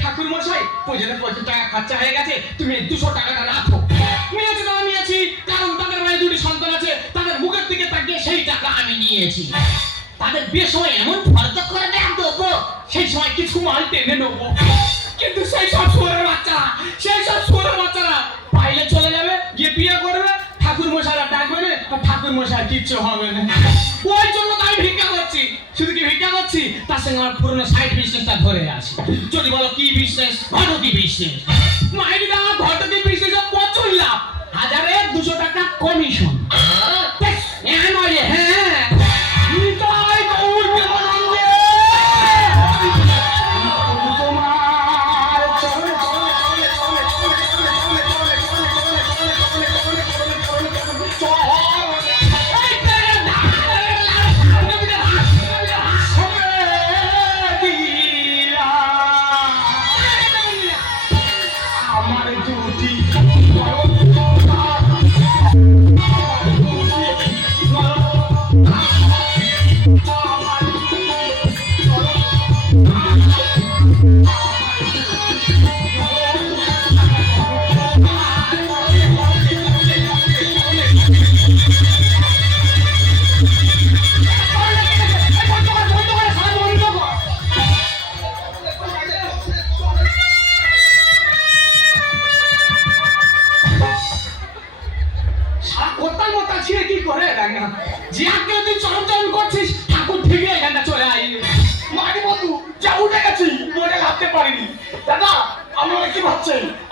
ঠাকুর মশাই পুজোতে 25 টাকা খরচা হয়ে গেছে, তুমি 200 টাকাটা রাখো। নিয়েছি তো নিয়েছি, কারণ তাদের বাড়ি দুটি সন্তান আছে, তাদের মুখের দিকে তাকিয়ে সেই টাকা আমি নিয়েছি। তাদের বিয়ের সময় এমন ফরদক করে দেবো, সেই সময় কিছু মাল টেনে নেবো। কিন্তু সেই সব শুয়োরের বাচ্চারা পাইলে চলে যাবে, গিয়ে বিয়ে করবে, ঠাকুর মশাইরা ডাকবে না, ঠাকুর মশাই কিচ্ছু হবে না। ওই জন্য আমি ভিক্ষা করছি। শুধু কি ভিক্ষা করছি, তার সঙ্গে আমার পুরনো সাইড বিজনেসটা ধরে আছে। যদি বলো কি বিজনেস, ঘটকি বিজনেস। মাইরিটা আমার ঘটকি বিজনেসে প্রচুর লাভ, 1000-200 টাকা কমিশন।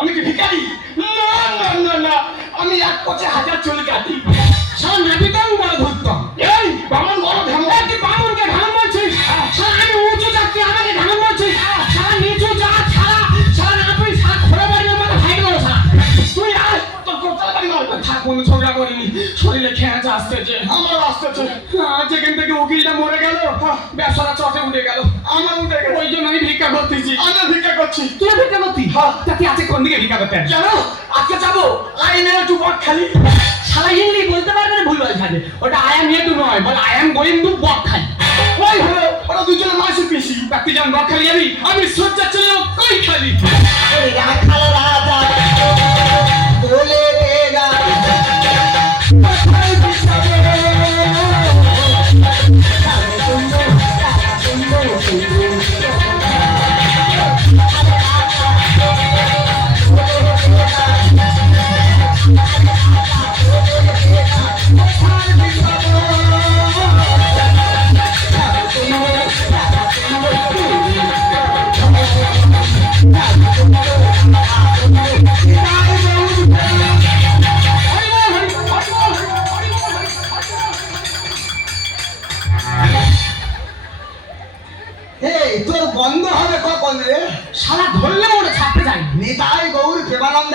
আমি কি ভিখারি? না, আমি 1 কোচে 1000 চুল কাটি। সারা নাবিটাও বড় ধরতাম। এই বামন বড় ধামা, কি বামনকে ধাম বলছিস? সারা আমি উঁচু যাচ্ছি, আমাকে ধাম বলছিস? সারা নিচু যা, সারা নাবি, সারা খোলা বাড়ি আমার হাইট বড় সারা। তুই আজ তোর কোথায় বাড়ি মারবে? থাক কোনো ঝগড়া করিনি, শরীরে খেঁচা আসতেছে, আমার আসতেছে। যেখান থেকে উকিলটা মরে গেল, ব্যবসাটা চটে উঠে গেল, আমার উঠে গেল। ওই জন্য আমি ভিক্ষা করতেছি। আমি ভিক্ষা করছি। তুই ভিক্ষা করতি? হ্যাঁ। তাতে আছে কোন দিকে ভিক্ষা করতে? জানো আজকে যাবো আইনের একটু বকখালি। সারা ইংলিশ বলতে পারবে না, ভুল বলছে। ওটা আই এম হেটু নয়, বল I am going to Bakkhali. ওই হলো, ওরা দুজনে মাসের পিসি। ব্যক্তি যান বকখালি, আমি সজ্জা চলে যাবো কই খালি। ওই রাখাল রাজা বলে দেগা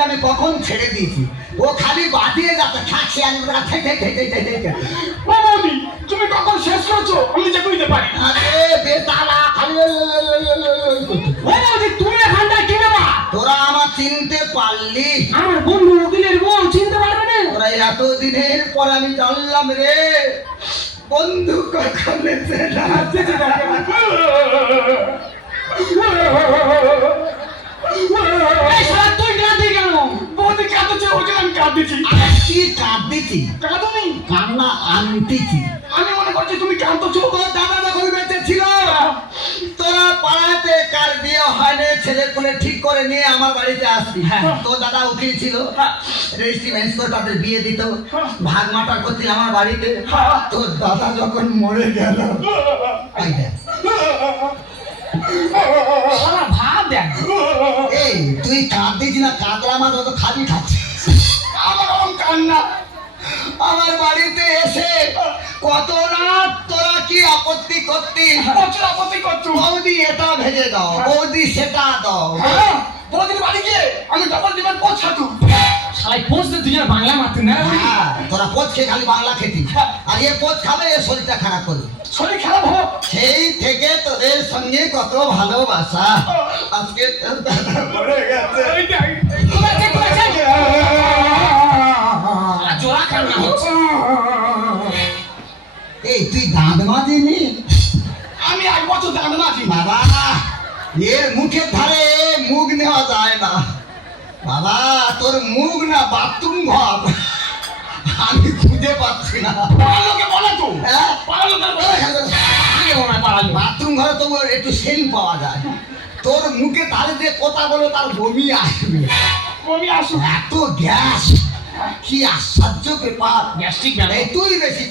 আমি কখন ছেড়ে দিয়েছি, ও খালি বাতিয়ে যাচ্ছে, থাকছে আমি তুমি কখন শেষ করছো আমি যে কইতে পারি। আরে বেতালা খালি তুমি এখানটায় কি ব্যাপার? তোরা আমার চিনতে পারলি? আমার বন্ধু উকিলের বউ চিনতে পারবে না? তোরা এতদিনের পর আমি জানলাম রে বন্ধু কখন তুই কাঁদি কেন? বৌদি কাঁদছে, ওকে আমি কাঁদিছি। কি কাঁদিছি? কাঁদনি, কান্না আনতেছি। আমি মনে করছি তুমি কাঁদছো। তোর দাদা যখন বেঁচে ছিল, তোরা পাড়াতে কার বিয়ে হয়নি, ছেলে পুলে ঠিক করে নিয়ে আমার বাড়িতে আসবি। তোর দাদা উকিল ছিল, রেজিস্ট্রিমেন্ট করে তাদের বিয়ে দিত, ভাগ মাটা করছিল আমার বাড়িতে। তোর দাদা যখন মরে গেল, ভাব দেখ, এই তুই কাঁদিস না, কাঁদলা মাছ অত খাবি খাচ্ছিস। আমার কান্না আমার বাড়িতে এসে কত রাত তোরা কি আপত্তি করতি? প্রচুর আপত্তি করছো। বৌদি এটা ভেজে দাও, বৌদি সেটা দাও। হ্যাঁ, বৌদির বাড়ি গিয়ে আমি ডবল ডিমের পোচ খাতু। শালাই পোচ দিয়ে দুজন বাংলা মারতেন না। হ্যাঁ, তোরা পোচ খেয়ে খালি বাংলা খেতি, আর এ পোচ খাবে এ শরীরটা খারাপ করবে। শরীর খারাপ হোক, সেই থেকে তোদের সঙ্গে কত ভালোবাসা, আজকে তোর দাদা মরে গেছে। জোড়া কান্না হচ্ছে। এই তুই দাঁত মাজিনি? আমি 1 বছর দাঁত মাজি। বাবা, এর মুখের ধারে মুখ নেওয়া যায় না। বাবা, তোর মুখ না বাথরুম ঘর, আমি খুঁজে পাচ্ছি না। পাড়ার লোকে বলে তো, হ্যাঁ? পাড়ার লোকের বলে। আগে মনে হয় পাড়ার লোক। বাথরুম ঘরে তো একটু সেন্ট পাওয়া যায়। তোর মুখে ধারে দিয়ে কথা বলে তার বমি আসবে। বমি আসুক। এত গ্যাস, কি আশ্চর্য ব্যাপার। গ্যাস্ট্রিক ব্যাপার। এই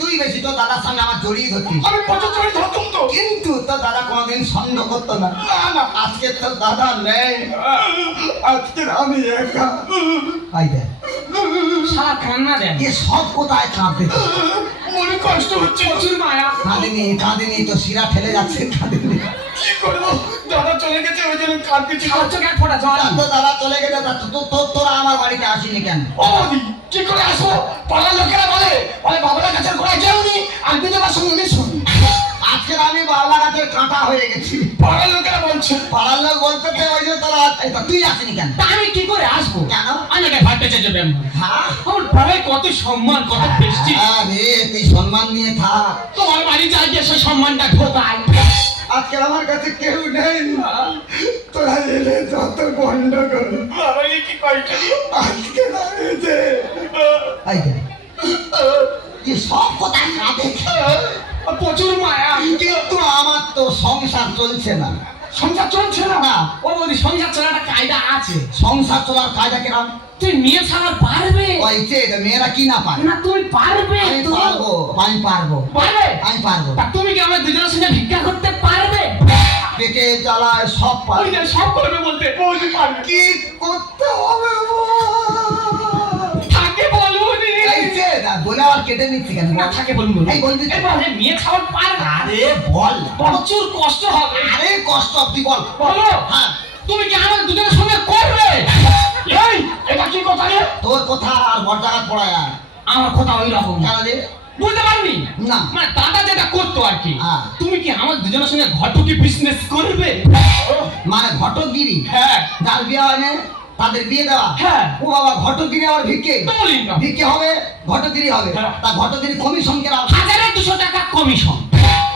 তুই বেশি তোর দাদার সঙ্গে আমার জড়িয়ে ধরতিস। আমি প্রচুর জড়িয়ে ধরতুম তো। কিন্তু তোর দাদা কোনোদিন সন্দেহ করতো না। না। আজকে তোর দাদা নেই, আজকে আমি একা। আই দেখ, সারা কান্না দেন। এ সব কোথায় কাঁদবে? মনে কষ্ট হচ্ছে, প্রচুর মায়া। কাঁদিনি তো শিরা ঠেলে যাচ্ছে, কাঁদিনি। কি করবো, দাদা চলে গেছে, ওই জন্য কাঁদতেছি। চোখে এক ফোঁটা জল। তোর দাদা চলে গেছে, তোরা আমার বাড়িতে আসিনি কেন? ও বৌদি, কি করে আসবো? পাড়ার লোকেরা বলে বাবলা গাছের গোড়ায় যাওনি, আমি তোমার সঙ্গে মিশুন। আজকে আমি বাবলা গাছের কাঁটা হয়ে গেছি। পাড়ার লোকেরা বলছে। পাড়ার লোক বলতে ওই যে তোরা তুই আসিনি কেন? তা আমি কি করে আসবো? কেন? অনেকে ভাবতে চাইছে ব্যায়াম। হ্যাঁ, আমার পাড়ায় কত সম্মান, কত প্রেস্টিজ। আরে তুই সম্মান নিয়ে থাক। তোমার বাড়ি যাই গিয়ে সেই সম্মানটা ঢোকায়। আজকে আমার কাছে কেউ নেই, তোরা এলে যত গন্ডগোল। কি কইছে? আজকে দাঁড়িয়েছে যে সব কথা কাঁদে, প্রচুর মায়া। কিন্তু আমার তো সংসার চলছে না। সংসার চলছে না? না। ও বৌদি, সংসার চলার একটা কায়দা আছে। সংসার চলার কায়দা কিরম? তুই মেয়ে ছাড়া পারবে ওই যে মেয়েরা কি না পারে? না, তুই পারবে। আমি তো পারবো, আমি পারবো, পারবে। আমি পারবো। তা তুমি কি আমার দুজনের সঙ্গে ভিক্ষা করতে পারবে? পেটে জ্বালায় সব ওই পারবো। যে সব করবে বলতে, বৌদি পারবে। কি করতে হবে বল? থাকে বলুনি। এই যে বলে আবার কেটে নিচ্ছি কেন? না থাকে বলুন। এই বলবি তো। এবারে মেয়ে ছাড়া পারবে। আরে বল, প্রচুর কষ্ট হবে। আরে কষ্ট তুই বল। বলো। হ্যাঁ, তুমি কি আমার দুজনের সঙ্গে করবে? এই, এটা কি কথা রে? তোর কথা আর বড়জাগাত পড়ায় আর আমার কথা ওই রকম। কেন রে? বুঝতে পারবি না। মানে দাদা যেটা করতো আর কি। হ্যাঁ। তুমি কি আমার দুজনের সঙ্গে ঘটকি বিজনেস করবে? মানে ঘটকগিরি? হ্যাঁ। যার বিয়ে হয় না তাদের বিয়ে দেওয়া? হ্যাঁ। ও বাবা, ঘটকগিরি আবার ভিক্ষে? তো বলি না। ভিক্ষে হবে, ঘটকগিরি হবে। হ্যাঁ। তা ঘটকগিরি কমিশন কেরাম? 1200 টাকা কমিশন।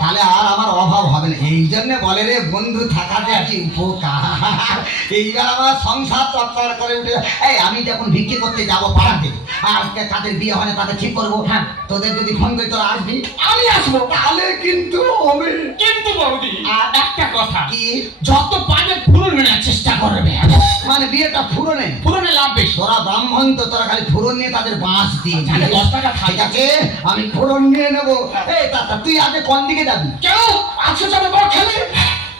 তাহলে আর আমার অভাব হবে না। এই জন্য বলে রে বন্ধু থাকাতে কি উপকার। এইবার আমার সংসার চর্চা করে উঠে। এই আমি যখন ভিক্ষে করতে যাবো পাড়াতে, আর তাদের বিয়ে হয় না তাদের ঠিক করবো। হ্যাঁ। তোদের যদি ফোন করি তোরা আসবি? আমি আসবো। তাহলে কিন্তু হবে। কিন্তু বৌদি, আর একটা কথা, কি? যত পারবে ফুরন নেওয়ার চেষ্টা করবে। মানে বিয়েটা ফুরনে? ফুরনে লাভ বেশি। তোরা ব্রাহ্মণ তো, তোরা খালি ফুরন নিয়ে তাদের বাঁশ দিয়ে দিবি। তাহলে 10 টাকা ঠিক আছে, আমি ফুরন নিয়ে নেবো। এই তা তুই আগে কোন দিকে যাবি? কেন? আজকে যাবে বড় খালি।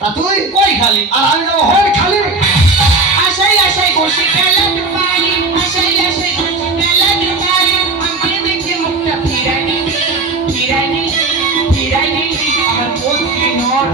তা তুই? কই খালি? আর আমি যাবো হয় খালি। আশাই আশাই বসে গেলাম বাড়ি, আশাই আশাই বসে গেলাম বাড়ি। আমি দেখি মুখটা ফিরাইনি, ফিরাইনি, ফিরাইনি। আমার বলছি নয়।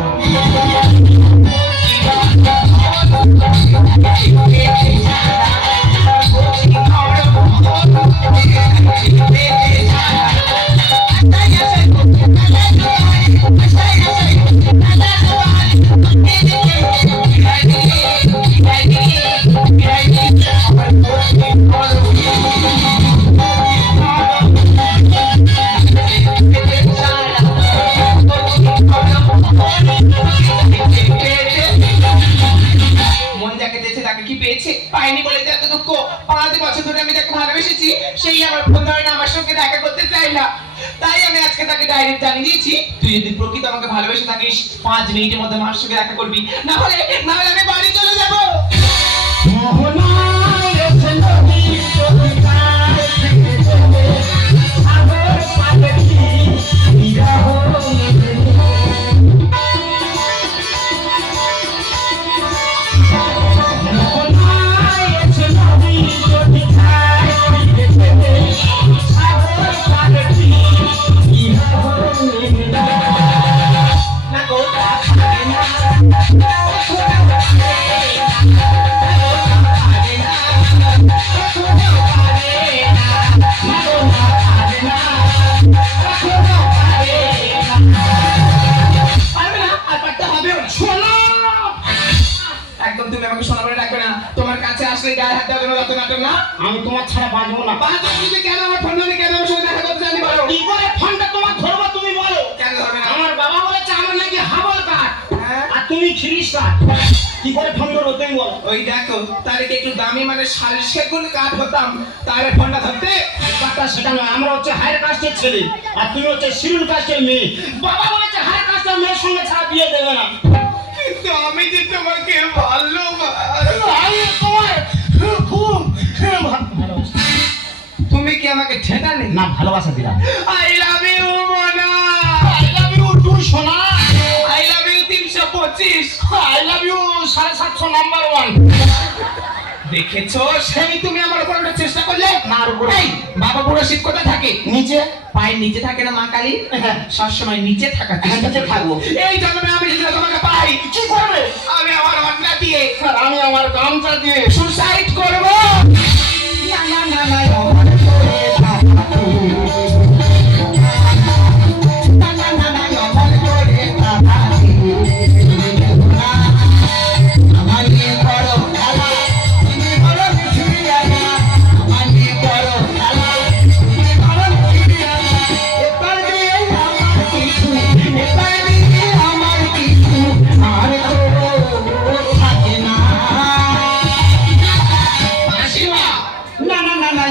মন যাকে দিয়েছে তাকে কি পেয়েছে? পাইনি বলে যে এত দুঃখ। 5 বছর ধরে আমি তাকে ভালোবেসেছি, সেই আমার ফোন ধরে না, আমার সঙ্গে দেখা করতে চাই না। তাই আমি আজকে তাকে ডাইরেক্ট জানিয়ে দিয়েছি, তুই যদি প্রকৃত আমাকে ভালোবেসে থাকিস 5 মিনিটের মধ্যে আমার সঙ্গে দেখা করবি, না হলে আমি বাড়ি চলে যাবো। তুমি আমাকে সোনা বলে ডাকবে না। তোমার কাছে আসলে গায়ে হাত দেওয়ার জন্য যত নাটক না। আমি তোমার ছাড়া বাঁচবো না। বাজে বলতে কেন আমার ফোন ধরে কেন আমার সঙ্গে দেখা করতে জানি বলো? কি করে ফোনটা তোমার ধরবো তুমি বলো? কেন ধরবে না? আমার বাবা বলেছে আমার নাকি হাবল কাঠ, হ্যাঁ? আর তুমি খিরিস কাঠ। কি করে ফোন ধরবো তুমি বলো? ওই দেখো তাহলে কি একটু দামি মানে সেগুন কাঠ হতাম তাহলে ফোনটা ধরতে। ব্যাপারটা সেটা নয়, আমরা হচ্ছে হায়ার কাস্টের ছেলে আর তুমি হচ্ছে শিডিউল কাস্টের মেয়ে। বাবা বলেছে হায়ার কাস্টের মেয়ের সঙ্গে ছাড়া বিয়ে দেবে না। কিন্তু আমি যে তোমাকে ভালোবাসি। আমি তোমার খুব ভালোবাসি। তুমি কি আমাকে ঠেকা নেই? না, ভালোবাসা দিলাম। I love you Mona. I love you too sona. I love you 325। I love you 750 number 1। দেখেছো সেই তুমি আমার উপর একটা চেষ্টা করলে। মার উপরে। এই বাবা বুড়ো শিব কোথায় থাকে? নিচে। পায়ের নিচে থাকে না মা কালী? হ্যাঁ। সবসময় নিচে থাকা চেষ্টা নিচে থাকবো। এই জন্মে আমি যদি তোমাকে পাই কি করবে? আমি আমার অন্না দিয়ে আর আমি আমার গামছা দিয়ে সুসাইড করব। না না না না আমার করে থাকো। না না না না আমার করে থাকো। আমার নিয়ে করো খেলা, তুমি করো মিঠুরিয়ানা। আমার নিয়ে করো খেলা, তুমি করো মিঠুরিয়ানা। এবার দিয়ে আমার কিছু, এবার দিয়ে আমার কিছু আর তো থাকে না। মাসিমা না না না না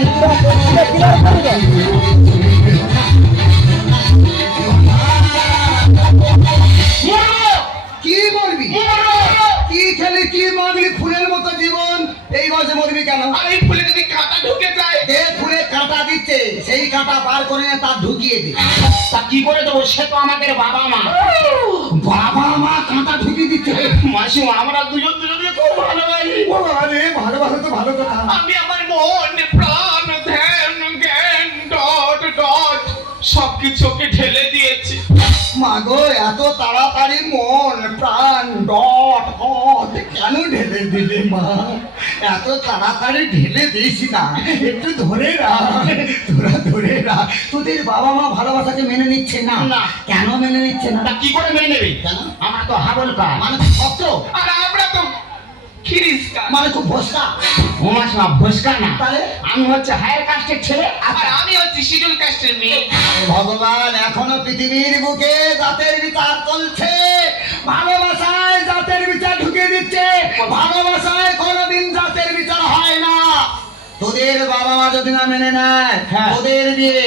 কি বলবি? কি খেলি কি মাগলি ফুলের মতো জীবন, এই বয়সে মরবি কেন? আর এই ফুলে যদি কাঁটা ঢুকে যায়? যে ফুলে কাঁটা দিচ্ছে সেই কাঁটা বার করে নিয়ে তার ঢুকিয়ে দে। তা কি করে দেবো? সে তো আমাদের বাবা মা। বাবা মা কাঁটা ঢুকিয়ে দিচ্ছে। মাসিমা আমরা দুজন দুজনকে খুব ভালোবাসি। আরে ভালোবাসা তো ভালো কথা। আমি আমার মন প্রাণ ধ্যান জ্ঞান ডট ডট সবকিছু ওকে ঢেলে দিয়েছি। মাগো এত তাড়াতাড়ি মন প্রাণ ডট হট কেন ঢেলে দিলে মা? এত তাড়াতাড়ি ঢেলে দিস না, একটু ধরে রাখ, তোরা ধরে রাখ। তোদের বাবা মা ভালোবাসাকে মেনে নিচ্ছে না। না। কেন মেনে নিচ্ছে না? তা কি করে মেনে নেবে? কেন? আমরা তো হাবল কাঠ। মানে ভক্ত, আর আমরা তো খিরিস্কা। মানে খুব ভোসকা। ও মাসিমা ভস্কা না, তাহলে? আমি হচ্ছে হায়ার কাস্টের ছেলে। আর আমি হচ্ছি শিডিউল কাস্টের মেয়ে। ভগবান এখনো পৃথিবীর বুকে জাতের বিচার চলছে, ভালোবাসায় জাতের বিচার ঢুকিয়ে দিচ্ছে। ভালোবাসায় কোনোদিন জাতের বিচার হয় না। তোদের বাবা মা যদি না মেনে নেয়, হ্যাঁ। তোদের বিয়ে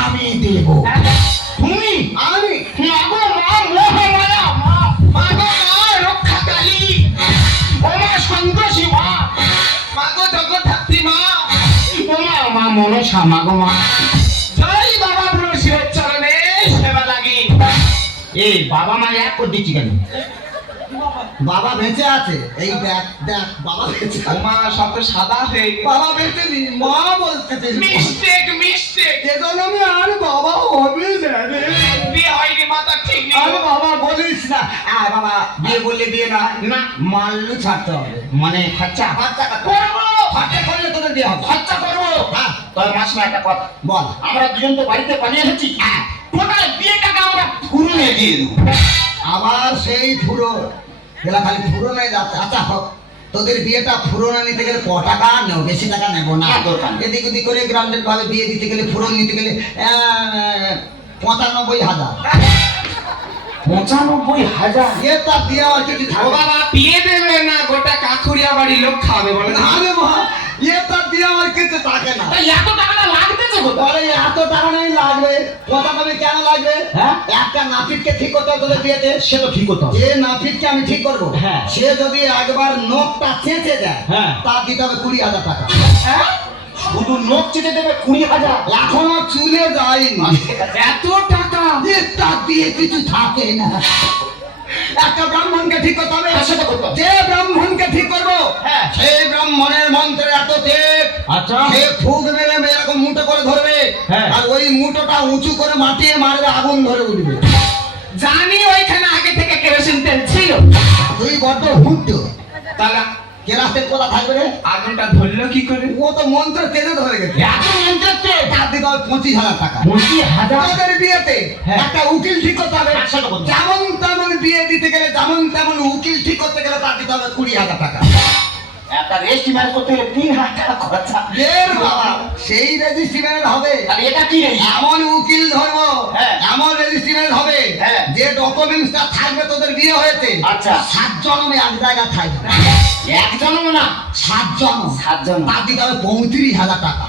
আমি দেব। তুমি আমি মাগো মা মোহমায়া মা। মাগো মা রক্ষা কালী। ও মা সন্তোষী মা। মাগো জগদ্ধাত্রী মা। ও মা মা মনসা মাগো মা। জয় বাবা বুড়ো শিবের চরণে সেবা লাগি। এই বাবা মা এক করে দিচ্ছি কেন? বাবা বেঁচে আছে, এই দেখ দেখ বাবা বেঁচে আছে। মা সব তো সাদা হয়ে গেছে। বাবা বেঁচে নেই, মা বলতেছে মিস্টেক মিস্টেক। এজন্য আমি আর বাবা হবে না রে। বিয়ে হয়নি মাথা ঠিক নেই। আরে বাবা বলিস না। বাবা বিয়ে করলে বিয়ে না, না। মাল্লু ছাড়তে হবে। মানে খরচা খরচা করবো, খরচা করলে তোদের বিয়ে হবে। খরচা করবো। হ্যাঁ তোর মাসিমা একটা কথা বল। আমরা দুজন তো বাড়িতে পালিয়ে এসেছি। টোটাল বিয়ে টাকা আমরা পুরুলিয়ে দিয়ে দেবো। আবার সেই ফুরো এলা খালি ফুরোনে যাচ্ছে। আচ্ছা হোক, তোদের বিয়েটা ফুরোনা নিতে গেলে ক টাকা নেব? বেশি টাকা নেবো না। না, দরকার নেই। এদিক ওদিক করে গ্রান্ডেড ভাবে বিয়ে দিতে গেলে ফুরন নিতে গেলে 95,000। 95,000? এটা দিয়ে আর কিছু ও থাকবে না। বাবা বিয়ে দেবে না, গোটা কাকুরিয়া বাড়ির লোক খাবে বলে না। আরে মা এটা দিয়ে আর কিছু থাকে না। তাই এত টাকাটা লাগতেছে কোথায়? বলে এত টাকা নেই লাগবে। কথা কবে কেন লাগবে? হ্যাঁ? একটা নাপিতকে ঠিক করতে হবে তোদের বিয়েতে। সে তো ঠিক কথা। যে নাপিতকে আমি ঠিক করবো, হ্যাঁ। সে যদি একবার নখটা চেঁচে দেয়, হ্যাঁ। তার দিতে হবে 20,000 টাকা। হ্যাঁ? শুধু নোট চেটে দেবে 20,000? এখনো চুলে যায়নি। এত টাকা? এটা দিয়ে কিছু থাকে না। একটা ব্রাহ্মণকে ঠিক করতে হবে। তার সাথে করতে হবে। যে ব্রাহ্মণকে ঠিক করবো, হ্যাঁ। সেই ব্রাহ্মণের মন্ত্রে এত তেজ, আচ্ছা। সে ফুঁক মেরে এরকম মুঠো করে ধরবে, হ্যাঁ। আর ওই মুঠোটা উঁচু করে মাটিয়ে মারবে, আগুন ধরে উঠবে। জানি ওইখানে আগে থেকে কেরোসিন তেল ছিল। তুই বড্ড হুঁটো। তাহলে কেরাসের কোথা থাকবে রে? আগুনটা ধরলো কি করে? ও তো মন্ত্র তেজে ধরে গেছে। এত মন্ত্রতে তার দিতে হবে 25,000 টাকা। 25,000? তোদের বিয়েতে হ্যাঁ। একটা উকিল ঠিক করতে হবে। 100 করতে হবে। যেমন তেমন বিয়ে দিতে গেলে, যেমন তেমন উকিল ঠিক করতে গেলে তার দিতে হবে 20,000 টাকা। একটা রেজিস্ট্রি ম্যারেজ করতে গেলে 3,000 টাকা খরচা। এর বাবা, সেই রেজিস্ট্রিমেন্ট হবে। তাহলে এটা কি রে? এমন উকিল ধরবো, হ্যাঁ। এমন রেজিস্ট্রিমেন্ট হবে, হ্যাঁ। যে ডকুমেন্টসটা থাকবে তোদের বিয়ে হয়েছে, আচ্ছা। 7 জনমে এক জায়গায় থাকবে। একজনও না, 7 জন। 7 জন। তার দিতে হবে 35,000 টাকা।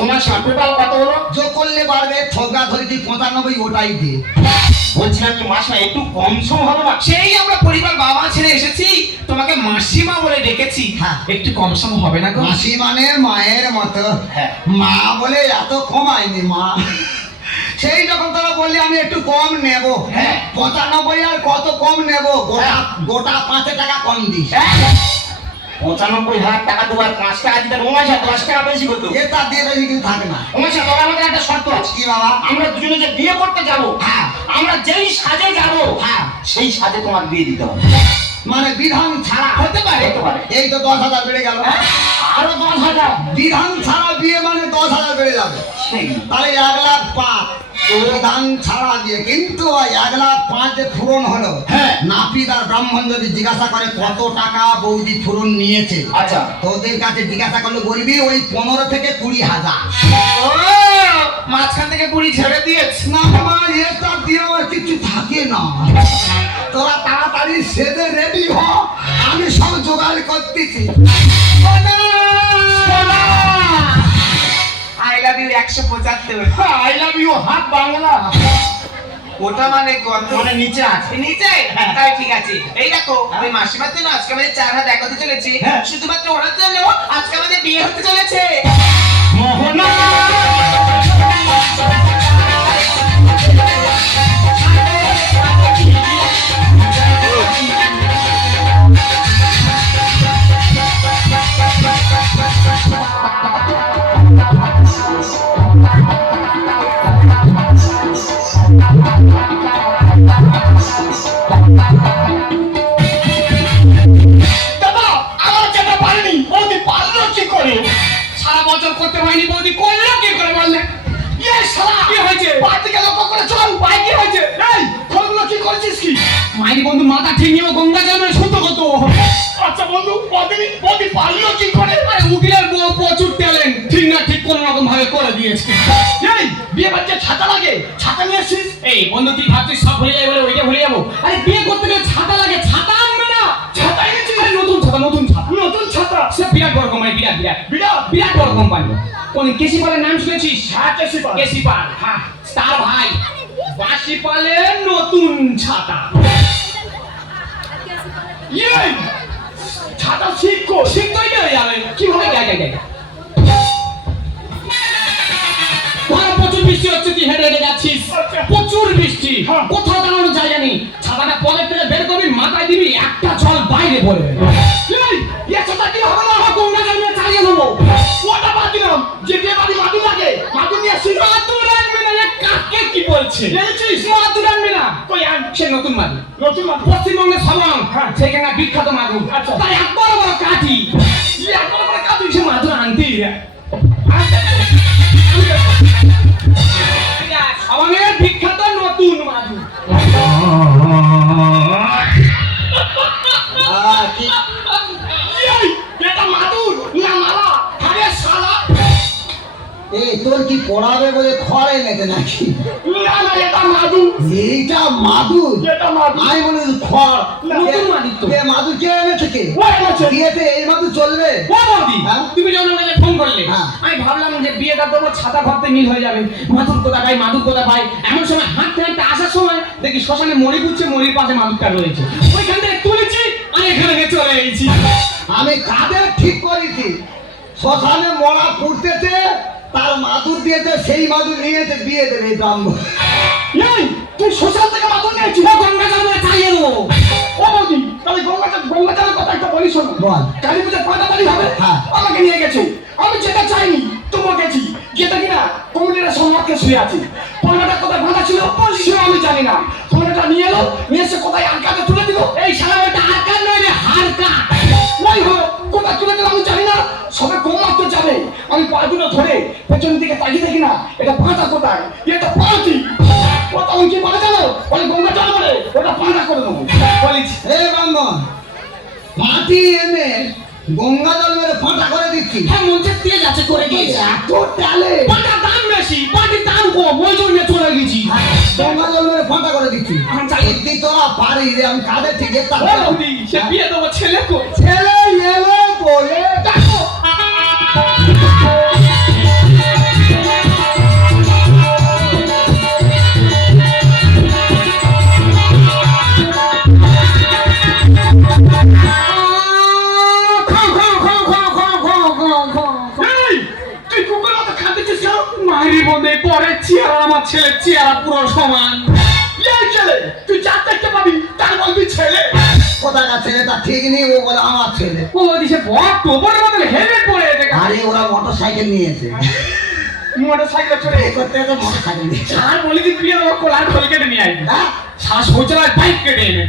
ওনার টোটাল কত হলো? যোগ করলে বাড়বে, ঠোকা ধরেছি 95, ওটাই দিয়ে। বলছিলাম কি মাসিমা একটু কম সম হবে না? সেই আমরা পরিবার বাবা ছেড়ে এসেছি, তোমাকে মাসিমা বলে ডেকেছি, হ্যাঁ। একটু কম সম হবে না গো? মাসি মানে মায়ের মতো। হ্যাঁ। মা বলে এত কমায়নি মা। সেই যখন তোরা বললি আমি একটু কম নেব, হ্যাঁ। 95 আর কত কম নেব, গোটা 5 টাকা কম দিস। 95,000 টাকা দেওয়ার 5 টাকা দিতে ওমাশা 10 টাকা বেশি করতো। এ তার দিয়ে বেশি কিছু থাকে না। ওমাশা তোর আমাদের একটা শর্ত আছে। কি বাবা? আমরা দুজনে যে বিয়ে করতে যাব, হ্যাঁ। আমরা যেই সাজে যাব, হ্যাঁ। সেই সাজে তোমার বিয়ে দিতে হবে। মানে বিধান ছাড়া হতে পারে, হতে পারে। এই তো 10,000 বেড়ে গেল। আরো 10,000। বিধান ছাড়া বিয়ে মানে 10,000 বেড়ে যাবে। সেই তাহলে 1,05,000 বিধান ছাড়া দিয়ে, কিন্তু 1,05,000 যে ফুরন হলো, হ্যাঁ। নাপিত আর ব্রাহ্মণ যদি জিজ্ঞাসা করে কত টাকা বৌদি ফুরন নিয়েছে, আচ্ছা। তোদের কাছে জিজ্ঞাসা করলে বলবি ওই 15 থেকে 20,000। ও, মাঝখান থেকে 20 ছেড়ে দিয়েছে। না মা, এটা দিয়ে আমার কিছু থাকে না। তোরা তাড়াতাড়ি সেদে রেডি হ, আমি সব জোগাড় করতেছি। I love you 175। I love you half Bangla. ওটা মানে কত? মানে নিচে আছে। নিচে? তাই ঠিক আছে। এই দেখো, ওই মাসিমার জন্য আজকে আমাদের 4 হাত এক হতে চলেছে। হ্যাঁ। শুধুমাত্র ওনার জন্য আজকে আমাদের বিয়ে হতে চলেছে। মোহনা দাদা, আমার যেটা পারেনি বৌদি পারলো কি করে? সারা বছর করতে হয়নি, বৌদি করলো কি করে বললে? ইয়ে শালা, কি হয়েছে? বাড়িতে লক্ষ্য করে চল। ভাই কি হয়েছে? এই ফলগুলো কি করেছিস কি? মাইনি বন্ধু মাথা ঠিক নিয়ে গঙ্গা জলের সত্য কত? আচ্ছা বন্ধু, বৌদি পারলো কি করে? আরে উকিলের বউ প্রচুর ট্যালেন্ট, ঠিক না ঠিক কোন রকম ভাবে করে দিয়েছে। এই বিয়ে বাড়িতে ছাতা লাগে, ছাতা নিয়ে আসিস। এই বন্ধু, তুই ভাবছিস সব ভুলে যাবে বলে ওইটা ভুলে যাবো? আরে বিয়ে করতে গেলে ছাতা লাগে, ছাতা আনবে না? ছাতা এনেছিস? আরে নতুন ছাতা, নতুন ছাতা। নতুন ছাতা? সে বিরাট বড় কোম্পানি, বিরাট বিরাট বিরাট? বিরাট বড় কোম্পানি। কোন কেসি পালের নাম শুনেছিস? হ্যাঁ, কেসি পাল। কেসি পাল, হ্যাঁ। তার ভাই বাসি পালের নতুন ছাতা। ইয়ে ছাতা ঠিক কর। ঠিক তো হয়ে যাবে। কি হবে? যাই ধরো প্রচুর বৃষ্টি হচ্ছে, তুই হেঁটে হেঁটে যাচ্ছিস, আচ্ছা। প্রচুর বৃষ্টি, হ্যাঁ। কোথাও দাঁড়ানোর জায়গা নেই। ছাতাটা পকেট থেকে বের করবি, মাথায় দিবি, একটা জল বাইরে পড়বে। এই ইয়ে ছাতা কি হবে না? গঙ্গা জল নিয়ে চালিয়ে নেবো। ওটা বাদ দিলাম, যে বিয়ে বাড়ি মাদুর লাগে, মাদুর নিয়ে আসিস। মাদুর আনবি না? এ কাকে কি বলছে? এনেছিস? মাদুর আনবি না? কই আন। সে নতুন মাদুর, নতুন মাদুর? পশ্চিমবঙ্গের সবং, হ্যাঁ। সেখানে বিখ্যাত মাদুর। আচ্ছা। তাই এক বড় বড় কাঠি, ইয়ে একবার করে কাঁদু। সে মাদুর আনতেই রে। সবংয়ের বিখ্যাত নতুন মাদুর। কি এই এটা মাদুর না মালা? আরে শালা, এই তোর কি পড়াবে বলে খড় এনেছে নাকি? না না এটা মাদুর। এইটা মাদুর? এটা মাদুর। আমি মনে করি খড়। নতুন মাদুর তো। এ মাদুর কে এনেছে কে? ও এনেছে। বিয়েতে এই মাদুর চলবে? ও বৌদি, হ্যাঁ? তুমি যখন আমাকে ফোন করলে, হ্যাঁ। আমি ভাবলাম যে বিয়েটা তোমার ছাতা ভরতে মিল হয়ে যাবে। মাদুর কোথা পাই, মাদুর কোথা পাই? এমন সময় হাঁটতে হাঁটতে আসার সময় দেখি শ্মশানে মরি পুচ্ছে, মরির পাশে মাদুরটা রয়েছে। ওইখান থেকে তুলেছি আর এখানে নিয়ে চলে এসেছি। আমি কাদের ঠিক করেছি? শ্মশানে মরা পুড়তেছে, তার মাদুর দিয়েছে, সেই মাদুর নিয়েছে বিয়ে দেবে এই ব্রাহ্মণ। এই তুই শ্মশান থেকে মাদুর নিয়েছিস? ও গঙ্গা জল নিয়ে চালিয়ে দেবো। ও বৌদি, তাহলে গঙ্গাচারের কথা একটা বলি শোনো। বল। কালী পুজোর পাতাবাড়ি হবে, হ্যাঁ। আমাকে নিয়ে গেছে। আমি যেতে চাইনি, তবুও গেছি। গিয়ে দেখি না কমিটিরা সম্মুখে শুয়ে আছে। পয়লাটা কোথায় বাঁধা ছিল সেও আমি জানি না। পয়লাটা নিয়ে এলো, নিয়ে এসে কোথায় আটকাতে তুলে দিল। এই শালা ওটা হারকার নয় রে, হারকা। ওই হলো তোমার তো যাবে, আমি পা দুটো ধরে পেছন দিকে তাকিয়ে দেখি না, এটা পাঁচা কোথায়, এটা পাঁচি। ও তখন কি বলে জানো, বলে গঙ্গা জল বলে ওটা পাঁচা করে দেবো। বলেছি এ বান্ধন, মাটি এনে গঙ্গা জল মেরে ফাঁটা করে দিচ্ছি। হ্যাঁ মঞ্চের দিয়ে যাচ্ছে করে দিয়েছে। এত ট্যালে পাটার দাম বেশি, পাটির দাম কম, ওই জন্য চলে গেছি। গঙ্গা জল মেরে ফাঁটা করে দিচ্ছি। আমি চাই- সত্যি তোরা পারি রে, আমি কাদের ঠিক ও বৌদি, সে বিয়ে দেবো ছেলে কই? ছেলে এলে বলে দেখো এই, তুই কুকুরের মতো খাচ্ছিস কেন? মায়ের বন্ধে পরে চেহারা আমার ছেলের চেহারা পুরো সমান। এই ছেলে, তুই চার দেখতে পাবি, তার বলবি ছেলে। কোথাকার ছেলেটা ঠিক নেই, ও বলে আমার ছেলে। ও দিছে বক টোপরের মতন হেলমেট পরে দেখা। আরে ওরা মোটর সাইকেল নিয়েছে, মোটর সাইকেলে চলে এই করতে করতে মোটর সাইকেল নিয়েছে। আর বলি দি বিয়ে দেবো কোলার খোল কেটে নিয়ে আসবি। হ্যাঁ? শ্বাস হচ্ছে না বাইক কেটে এনে।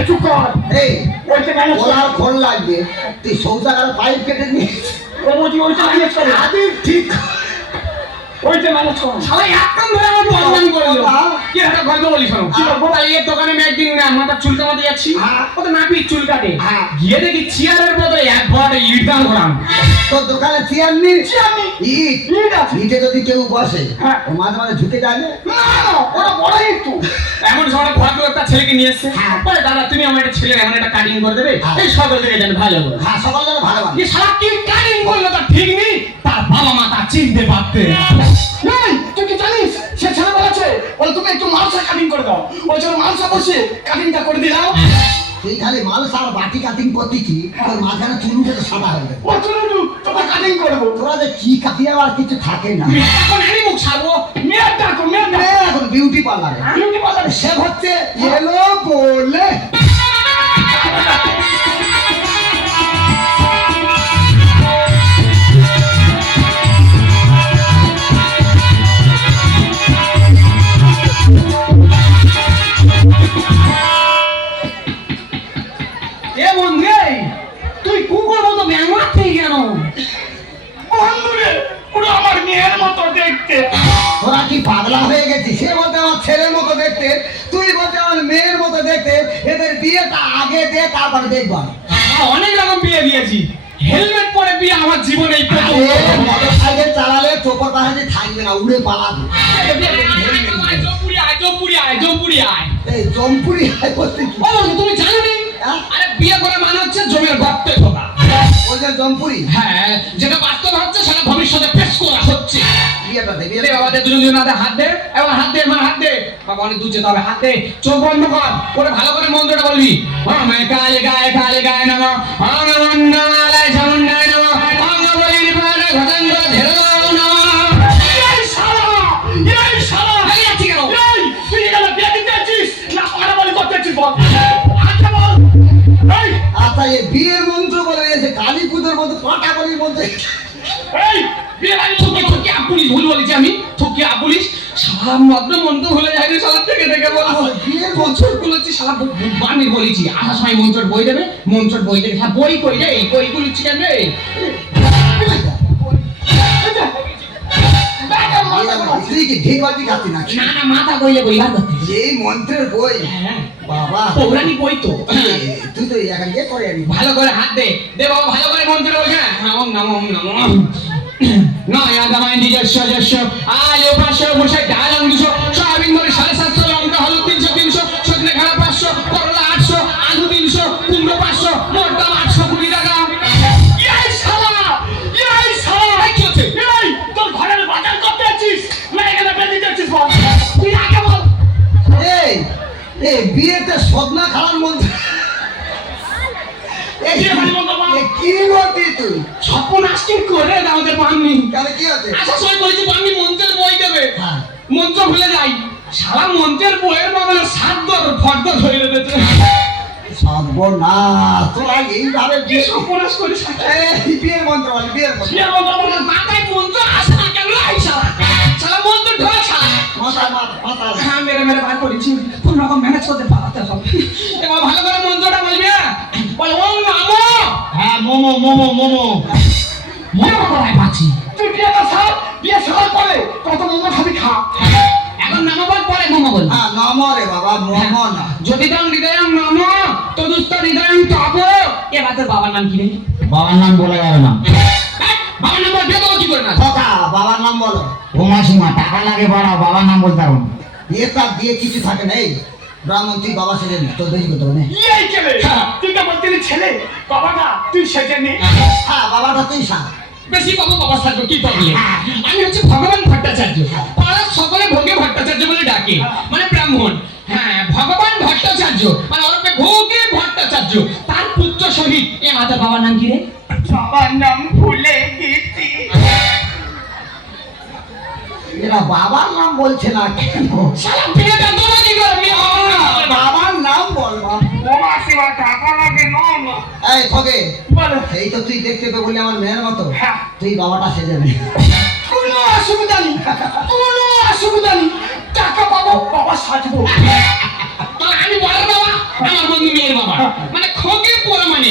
একটু কর। এই ওইটা ম্যানেজ কর। ওলার খোল লাগবে, তুই শৌচাগার পাইপ কেটে নিয়েছিস। ও বৌদি, ওইটা ম্যানেজ কর। আরে ঠিক ওইটা ম্যানেজ কর। শালা এক কান ধরে আমার বদনাম করে দিল। হ্যাঁ। কি একটা গল্প বলি শোনো। কি গল্প? তাই এর দোকানে আমি একদিন মাথার চুল কামাতে যাচ্ছি। হ্যাঁ। ও তো নাপিত চুল কাটে। হ্যাঁ। গিয়ে দেখি চেয়ারের বদলে এক ঘর ইট দান করাম। তোর দোকানে চেয়ার নেই, চেয়ার নেই। ইট ইট আছে। ইটে যদি কেউ বসে, হ্যাঁ। ও মাঝে মাঝে ঝুঁকে যায় না। না, না, ওটা বড় একটু। এমন সময় ভদ্র একটা ছেলেকে নিয়ে এসছে। হ্যাঁ। বলে দাদা তুমি আমার একটা ছেলের এমন একটা কাটিং করে দেবে, হ্যাঁ। এই সকাল থেকে যেন ভালো করে। হ্যাঁ, সকাল যেন ভালো ভালো। এই শালা কি কাটিং করলো তার ঠিক নেই, তার বাবা মা তা চিনতে পারতে। এই, তুই কি জানিস, সে ছেলে বলেছে, বলে তুমি একটু মাংসের কাটিং করে দাও। ওই জন্য মাংস বসে কাটিংটা করে দিলাম। তুই খালি মাংস আর বাটি কাটিং করতেছি, তোর মাঝখানে চুল উঠে সাদা হয়ে যাবে। ও চলুন, তোমরা কাটিং করবো। তোরা যে কি কাটিয়ে আর কিছু থাকে না। এখন আমি মুখ ছাড়বো। মেয়ের ডাকো, মেয়ের ডাকো। মেয়ে এখন বিউটি পার্লারে বিউটি পার্লারে। সে হচ্ছে এলো বলে। এ বন্ধু, তুই কুকুর মতো ব্যাঙ মারতে কেন? বন্ধুরে, পুরো আমার মেয়ের মতো দেখতে। তোরা কি পাগলা হয়ে গেছিস? সে বলতে আমার ছেলের মতো দেখতে, তুই বলতে আমার মেয়ের মতো দেখতে। এদের বিয়েটা আগে দে, তারপরে দেখবা। অনেক রকম বিয়ে দিয়েছি, হেলমেট পরে বিয়ে আমার জীবনে এই প্রথম। মোটর সাইকেল চালালে চোপর পাহাড়ে থাকবে না, উড়ে পালাবে। এই জম্পুরি করতে কি? তুমি জানো নি? হ্যাঁ? আরে বিয়ে করে মানে হচ্ছে জমির গর্তে ঢোকা। ওই যে জম্পুরি হ্যাঁ, যেটা বাস্তব হচ্ছে সেটা ভবিষ্যতে পেশ করা হচ্ছে। বিয়েটা দে, দে বিয়েটা বাবা, দে দুজন হাতে হাত দে, এবং হাত দে, মা হাত দে। বাবা অনেক দূর যেতে হবে, হাত দে, চোখ বন্ধ কর, করে ভালো করে মন্ত্রটা বলবি। ওমে কালে গায়ে কালে গায়ে নমঃ, ওম মন্ডলায় চামুণ্ডায় নমঃ, ওম বলির পারে ঘটঙ্গ ধেরো নমঃ। এই শালা, এই শালা। এই যাচ্ছি কেন? এই, তুই এখানে বিয়ে দিতে আছিস না মারামারি করতে আছিস বল? আচ্ছা বল। এই, আচ্ছা, এই বিয়ের মন্ত্র বলে এসে কালী পুজোর মতো পাটা করি বলতে। এই, বিয়ে বাড়ি তোকে তোকে আপুলিশ ভুল বলেছি আমি, তোকে আপুলিশ। শালা মদ্র মন্ত্র ভুলে যায়নি, শালা থেকে থেকে বলবো। বিয়ের বছর গুলোচ্ছি শালা আমি বলেছি আসার সময় মন্ত্রর বই দেবে, মন্ত্রর বই দেবে। হ্যাঁ বই কই রে, বই গুলিচ্ছি কেন রে? স্ত্রীকে ঢিক বাজি খাচ্ছি নাকি? না না, মাথা কইলে বই বার করতে। এই মন্ত্রের বই, হ্যাঁ, বাবা। পৌরাণিক বই তো। তুই তো এখন ইয়ে করে আনি। ভালো করে হাত দে, দে বাবা, ভালো করে মন্ত্র বল। হ্যাঁ, ওম নমঃ ওম নমঃ। নয়া দামাই নিজস্ব যস্য আয় উপাস্য মশাই ডালং 200 সয়াবিন বড়ি 750 লঙ্কা হলুদ 300 300 সজনে খাড়া 500 করলা 800 আলু 300 কুমড়ো 500 মোট দাম 820 টাকা। এই শালা, এই শালা। এই কি হচ্ছে? এই, তোর ঘরের বাজার করতে আছিস না এখানে বেঁধে যাচ্ছিস বল? তুই আগে বল। এই এই বিয়েতে সদনা খাওয়ার মন্ত্র। এই বিয়ে বাড়ি বন্ধ কর। এ কি বলতি তুই? স্বপন আসছে করে আমাদের পাননি। কেন কি হচ্ছে? আসার সময় বলেছি পাননি মন্ত্রের বই দেবে, হ্যাঁ। মন্ত্র ভুলে যাই। শালা মন্ত্রের বইয়ের বদলে সাতদর ফর্দ ধরে দিতে। সর্বনাশ, তোরা এইভাবে কি সর্বনাশ করিস? এই বিয়ের মন্ত্র বল, বিয়ের মন্ত্র। বিয়ে বন্ধ কর। মাথায় মন্ত্র আসে না কেন? এই শালা, শালা মন্ত্র ঢোক শালা। মাথা মাথা। হ্যাঁ, মেরে মেরে বার করেছি, কোন রকম ম্যানেজ করতে পারতে হবে। এবার ভালো করে মন্ত্রটা বলবি। বল ওম নমঃ। হ্যাঁ, মোমো মোমো মোমো। মোমো কোথায় পাচ্ছি? তুই বিয়েটা সার, বিয়ে সারার পরে কত মোমো খাবি খা। এখন নামা বল, পরে মোমো বল। হ্যাঁ নম রে বাবা, নম না। যদি তাম হৃদয়ম নম তদুস্ত হৃদয়ম তব। এবার তোর বাবার নাম কি রে? বাবার নাম বলা যাবে না। বাবার নাম বলবে তো কি করে না? খোকা, বাবার নাম বলো। ও মাসিমা টাকা লাগে বাড়াও, বাবার নাম বলতে পারবো না। এটা দিয়ে কিছু থাকে না। এই ব্রাহ্মণ তুই বাবা সেজে নি, তোর বেশি করতে হবে না। এই কেলে তুই তো বলতে ছেলে বাবাটা তুই সেজে নি। হ্যাঁ বাবাটা তুই সাজ। বেশি বাবা বাবা সাজো কি প্রবলেম? আমি হচ্ছে ভগবান ভট্টাচার্য, পাড়ার সকলে ভোগে ভট্টাচার্য বলে ডাকে, মানে ব্রাহ্মণ। হ্যাঁ, ভগবান ভট্টাচার্য মানে ওরফে ভোগে ভট্টাচার্য, তার পুত্র সহিত। এ মাতার বাবার নাম কি রে? বাবার নাম ভুলে গেছি। এরা বাবার নাম বলছে না কেন? শালা বিয়েটা তোরা কি করে? মেয়ে বাবার নাম বলে না। বাবার নাম বল বাবা। ও মাসিমা টাকা লাগে না। এই খোকে, বল এই তো তুই দেখতে পেয়ে বলি আমার মেয়ের মতো। হ্যাঁ। তুই বাবাটা সেজে নে। কোনো অসুবিধা নেই, কোনো অসুবিধা নেই। টাকা পাবো, বাবা সাজবো। তাহলে আমি বলার বাবা, আমার বন্ধু মেয়ের বাবা, মানে খোগে পোড়া মানে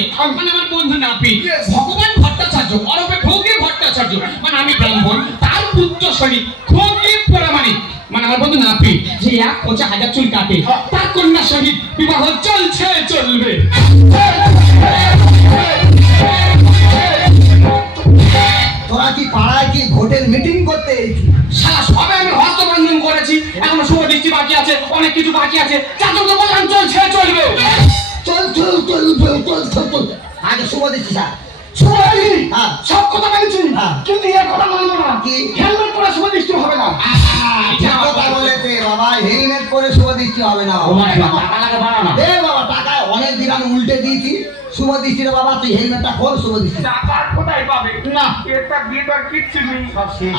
আমার বন্ধু নাপি। ভগবান ভট্টাচার্য ওরফে ভোগে ভট্টাচার্য মানে আমি ব্রাহ্মণ, তার পুত্র সহিত খোগে পোড়া মানে আমার বন্ধু নাপি, যে এক কোচে হাজার চুল কাটে, তার কন্যা সহিত বিবাহ চলছে চলবে। তোরা কি পাড়ায় কি ভোটের মিটিং করতে এসেছিস? সারা সবে আমি হস্তবন্ধন করেছি, এখনো শুভ দৃষ্টি বাকি আছে, অনেক কিছু বাকি আছে। চাচা তো বললাম চলছে চলবে। চল চল চল চল চল চল চল। আগে শুভ দিচ্ছি স্যার। শুভালি হ্যাঁ। সব কথা মেনেছি, হ্যাঁ। কিন্তু এ কথা মানবো না। কি? হেলমেট পরে শুভ দৃষ্টি হবে না। ঠিক কথা বলেছে বাবা, হেলমেট পরে শুভ দৃষ্টি হবে না। ও মাসিমা টাকা লাগে বাড়াও না। দে বাবা, টাকা অনেক দিন আমি উল্টে দিয়েছি। শুভ দৃষ্টির বাবা, তুই হেলমেটটা খোল, শুভ দৃষ্টি। টাকা কোথায় পাবে? না। এটা দিয়ে তো আর কিচ্ছু নেই।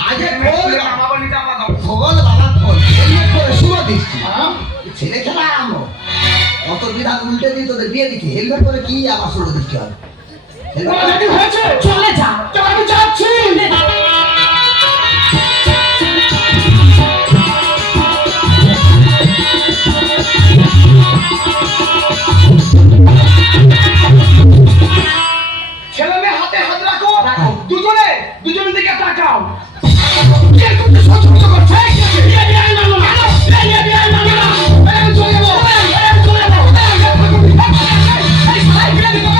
আগে খোল মামা বলি টাকা দাও। খোল বাবা, খোল। হেলমেট পরে শুভ দৃষ্টি। ছেলে খেলা আনো। অত বিধান উল্টে দিয়ে তোদের বিয়ে দিচ্ছি। হেলমেট পরে কি আবার শুভ দৃষ্টি হবে? বলা রেডি হয়েছে? চলে যা। চল আমি যাচ্ছি। ছেলে মেয়ে হাতে হাত রাখো, দুজনে দুজনের দিকে তাকাও। কে করতে সহযোগিতা করছে? বিয়ে বিয়ে আইন মানো না। বিয়ে বিয়ে আইন মানো না। আমি চলে যাবো, আমি চলে যাবো। এই সাই বিয়ে দিবো।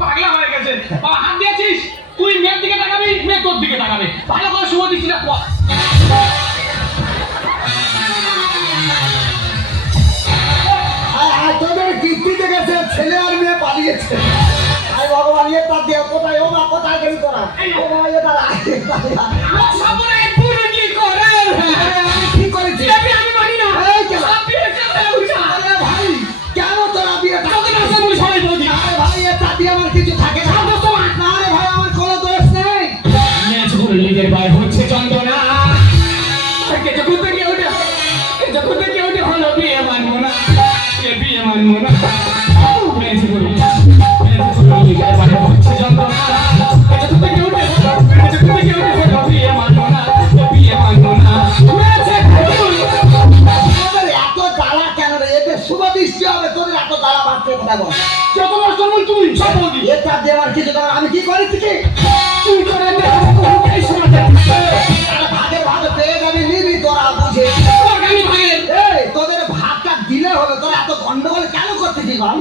পাগলা হয়ে গেছে। বাবা হাত দিয়েছিস, তুই মেয়ের দিকে তাকাবি, মেয়ে তোর দিকে তাকাবে। ভালো করে শুভ দিচ্ছিস না। তোদের কীর্তি দেখেছে, ছেলে আর মেয়ে পালিয়েছে। আয় ভগবান, এ তার দেহ কোথায়? ও মা কোথায় গেলি তোরা? ও মা, এ তারা সামনে পুরো কি করে? আমি কি করেছি? আমি মানি না। এই কেন? সব বিয়ে চলে উঠা। আরে ভাই, কেন তোরা বিয়েটা? কত কাছে আমি সবাই বলি। আরে ভাই, এ তাতে আমার কিছু থাকে না। না রে ভাই, আমার কোনো দোষ নেই। ম্যাচ করে নিজের ভাই হচ্ছে যন্ত্রণা। কে যখন থেকে ওঠে, কে যখন থেকে ওঠে হলো বিয়ে মানবো না, বিয়ে মানবো না। ম্যাচ করে নিজের ভাই হচ্ছে যন্ত্রণা। কে যখন থেকে ওঠে, কে যখন থেকে ওঠে হলো বিয়ে মানবো না, বিয়ে মানবো না। তোদের এত জ্বালা কেন রে? এতে শুভ দৃষ্টি হবে, তোদের এত জ্বালা বাড়ছে কোথায় বল? যত নষ্ট করবি তুই সব বলবি। এ তার দিয়ে আমার কিছু করার, আমি কি করেছি কি? তুই করে দে, এই সমাজে। আরে ভাগে ভাগে পেয়ে যাবি, নিবি তোরা বুঝে। আমি ভাগের এই তোদের ভাতটা দিলে হলো, তোরা এত গন্ডগোল কেন করতেছিস বল?